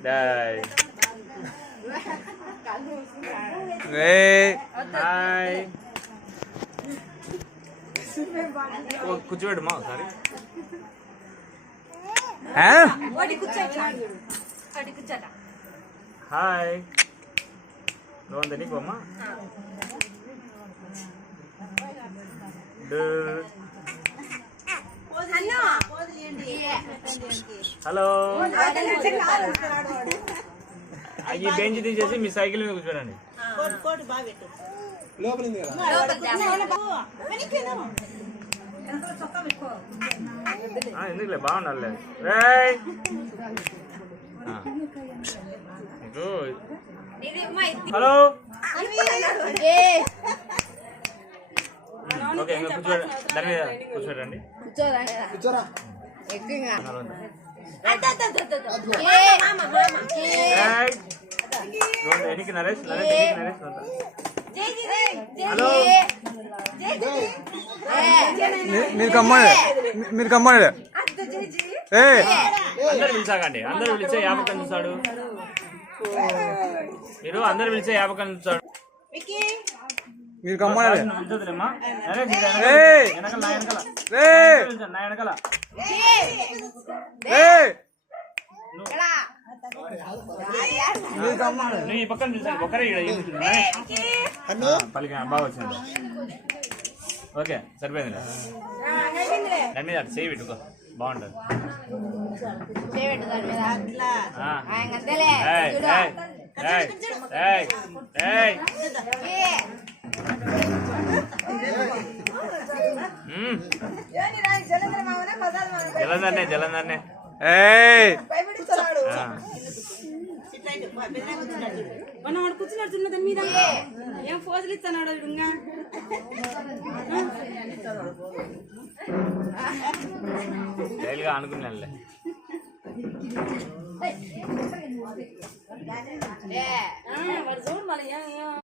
die hi కూర్చోబెట్టమ్మా ఒకసారి hi నువ్వు నీకు అమ్మా హలో ఈ బెంచ్ తీసేసి మీ సైకిల్ మీద కూర్చోండి ఎందుకులే బాగుండాలి హలో ఓకే ఇంకా కూర్చోండి దాని మీద కూర్చోండి ఎనికి నరేష్ హలో మీరు కమ్మాడే అందరు పిలిచాకండి అందరు పిలిచే యాపకం చూస్తాడు మీరు అందరు పిలిచే యాపకం చూస్తాడు మీరు కమ్మాడే నా వెనకాల నువ్వు ఈ పక్కన చూసాను ఒకరే పలికి బాగా వచ్చింది ఓకే సరిపోయింది దాని మీద అటు చేయి పెట్టుకో బాగుంటుంది జలందర్నే కూర్చున్నాడు చిన్న దాని మీద ఏం ఫోజులు ఇస్తున్నాడు డైలీగా అనుకున్నానులే చూడు మళ్ళీ